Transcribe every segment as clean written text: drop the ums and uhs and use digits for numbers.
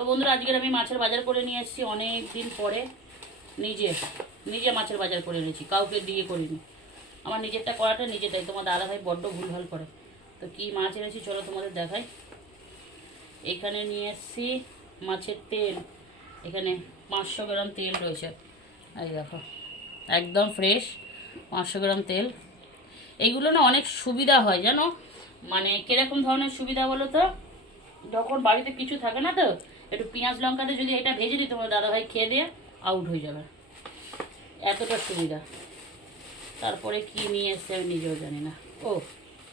তো বন্ধুরা আজকের আমি মাছের বাজার করে নিয়ে এসেছি অনেক দিন পরে। নিজে মাছের বাজার করে এনেছি, কাউকে দিয়ে করিনি। আমার নিজেরটা করাটা নিজেটাই। তোমার দাদাভাই বড্ড ভুলভাল করে। তো কি মাছ এনেছি চলো তোমাদের দেখাই। এখানে নিয়ে এসেছি মাছের তেল। এখানে 500 গ্রাম তেল রয়েছে, এই দেখো একদম ফ্রেশ 500 গ্রাম তেল। এইগুলো না অনেক সুবিধা হয় জানো, মানে কিরকম ধরনের সুবিধা বলো তো, যখন বাড়িতে কিছু থাকে না তো একটু পেঁয়াজ লঙ্কাতে যদি এটা ভেজে দিই তোমার দাদাভাই খেয়ে দিয়ে আউট হয়ে যাবে, এতটা সুবিধা। তারপরে কি নিয়ে এসছি আমি নিজেও জানি না। ও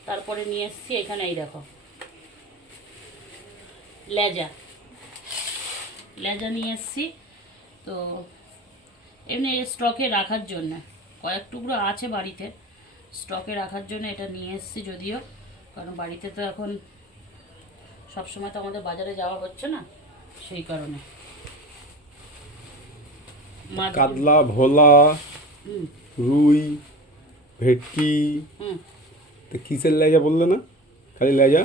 তারপরে নিয়ে এসছি এখানে এই দেখো লেজা নিয়ে এসছি। তো এমনি স্টকে রাখার জন্য কয়েক টুকরো আছে বাড়িতে, স্টকে রাখার জন্য এটা নিয়ে এসছি। যদিও কারণ বাড়িতে তো এখন সবসময় তো আমাদের বাজারে যাওয়া হচ্ছে না, সেই কারণে। কাতলা, ভোলা, রুই, ভেটকি, তো কিসের লেজা বললে না? খালি লেজা?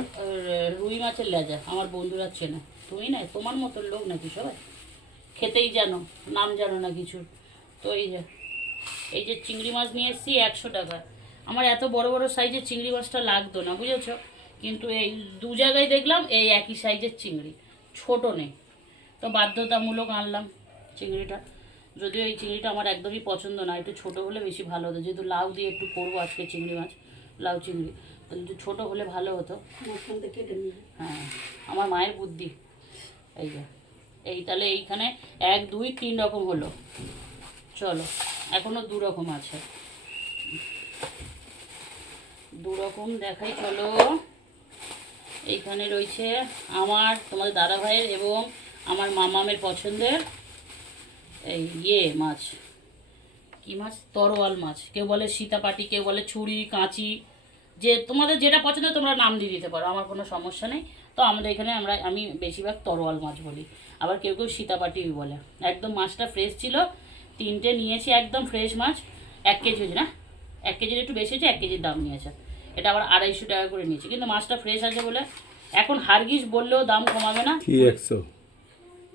রুই মাছের লেজা। আমার বন্ধুরা চেনে, তুমি না তোমার মতন লোক নাকি সবাই, খেতেই জানো, নাম জানো না কিছু। তো এই যে চিংড়ি মাছ নিয়ে এসেছি 100 টাকা। আমার এত বড় বড় সাইজের চিংড়ি মাছটা লাগতো না বুঝেছো, কিন্তু এই দু জায়গায় দেখলাম এই একই সাইজের চিংড়ি, ছোট নেই। তো বাধ্যতামূলক আনলাম চিংড়িটা। যদিও এই চিংড়িটা আমার একদমই পছন্দ না, একটু ছোটো হলে বেশি ভালো হতো, যেহেতু লাউ দিয়ে একটু করবো আজকে চিংড়ি মাছ, লাউ চিংড়ি, তো একটু ছোটো হলে ভালো হতো। হ্যাঁ আমার মায়ের বুদ্ধি। এই যে তাহলে এইখানে 1 2 3 রকম হলো। চলো এখনও 2 রকম আছে, 2 রকম দেখাই চলো। এইখানে রয়েছে আমার, তোমাদের দাদা ভাইয়ের এবং আমার মামামের পছন্দের এই মাছ। কি মাছ? তরোয়াল মাছ। কেউ বলে সীতাপাটি, কেউ বলে ছুরি, কাঁচি, যে তোমাদের যেটা পছন্দ তোমরা নাম দিয়ে দিতে পারো, আমার কোনো সমস্যা নেই। তো আমাদের এখানে আমি বেশিরভাগ তরোয়াল মাছ বলি, আবার কেউ কেউ সীতাপাটি বলে। একদম মাছটা ফ্রেশ ছিল, 3টে নিয়েছি একদম ফ্রেশ মাছ। 1 কেজি হয়েছে না, 1 কেজির একটু বেশি হয়েছে, 1 কেজির দাম নিয়েছে। এটা আবার 250 টাকা করে নিয়েছি, কিন্তু মাছটা ফ্রেশ আছে বলে। এখন হারগিস বললেও দাম কমাবে না। কি 100?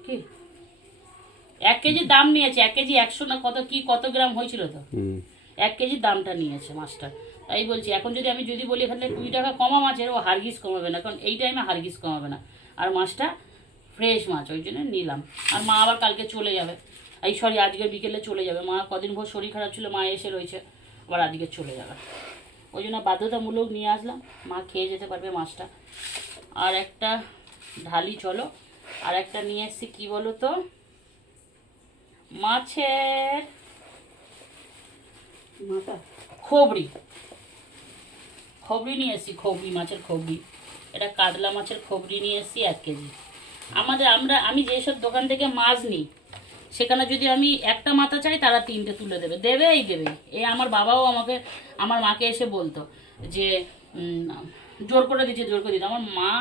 কি 1 কেজির দাম নিয়েছে, 1 কেজি 100 না কত গ্রাম হয়েছিল তো, 1 কেজির দামটা নিয়েছে মাছটা। তাই বলছি এখন যদি আমি বলি এখানে 2 টাকা কমা মাছের, ও হারগিস কমাবে না, কারণ এই টাইমে হারগিস কমাবে না। আর মাছটা ফ্রেশ মাছ, ওই জন্য নিলাম। আর মা আবার কালকে চলে যাবে, আজকে বিকেলে চলে যাবে। মা কদিন ভোর শরীর খারাপ ছিল, মা এসে রয়েছে, আবার আজকে চলে যাবে। ওই জন্য বাধ্যতামূলক নিয়ে আসলাম, মা খেয়ে যেতে পারবে মাছটা। আর একটা ঢালি চলো, আর একটা নিয়ে এসছি কী বলো তো, মাছের খবরি নিয়ে এসেছি, মাছের খবরি। এটা কাতলা মাছের খবরি নিয়ে এসেছি 1 কেজি। আমি যেসব দোকান থেকে মাছ নিই সেখানে যদি আমি একটা মাথা চাই তারা 3টে তুলে দেবে। এই আমার বাবাও আমার মাকে এসে বলতো যে জোর করে দিতে। আমার মা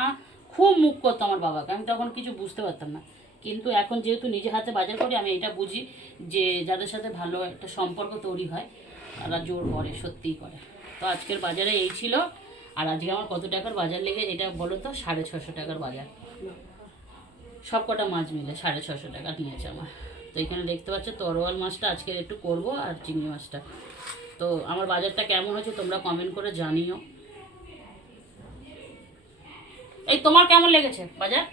খুব মুখ করতো আমার বাবাকে, আমি তখন কিছু বুঝতে পারতাম না। কিন্তু এখন যেহেতু নিজে হাতে বাজার করি, আমি এটা বুঝি যে যাদের সাথে ভালো একটা সম্পর্ক তৈরি হয় তারা জোর করে, সত্যিই করে। তো আজকের বাজারে এই ছিল। আর আজকে আমার কত টাকার বাজার লেগে এটা বলো তো? 650 টাকার বাজার, সব কটা মাছ মিলে 650 টাকা নিয়েছে আমার। তো এখানে দেখতে পাচ্ছ তরোয়াল মাছটা আজকে একটু করব, আর চিংড়ি মাছটা। তো আমার বাজারটা কেমন হয়েছে তোমরা কমেন্ট করে জানিও। এই তোমার কেমন লেগেছে বাজার?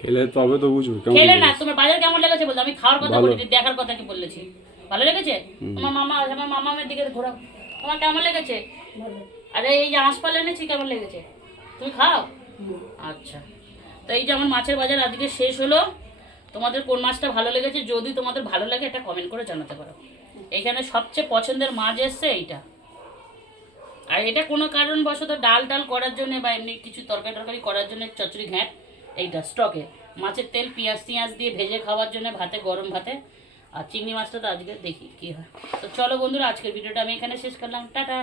খেলে তবে তো বুঝবো কেমন। খেলে না, তোমার বাজার কেমন লেগেছে বলতে, আমি খাওয়ার কথা বলিনি, দেখার কথা কি বলেছি। ভালো লেগেছে? আমার মামামের দিকে ঘোরাও, তোমার কেমন লেগেছে? আরে এই যে হাঁসপাল এনেছি, কেমন লেগেছে? তুমি খাও? আচ্ছা। তো এই যে আমার মাছের বাজার আজকে শেষ হলো। তোমাদের কোন মাছটা ভালো লেগেছে যদি তোমাদের ভালো লাগে এটা কমেন্ট করে জানাতে পারো। এখানে সবচেয়ে পছন্দের মাছ এসছে এইটা। আর এটা কোনো কারণবশত ডাল করার জন্য বা এমনি কিছু তরকারি করার জন্য চচ্চড়ি ঘ্যাঁট, এইটা স্টকে। মাছের তেল পেঁয়াজ দিয়ে ভেজে খাওয়ার জন্য ভাতে, গরম ভাতে। আর চিংড়ি মাছটা তো আজকে দেখি কি হয়। তো চলো বন্ধুরা, আজকের ভিডিওটা আমি এখানে শেষ করলাম। টাটা।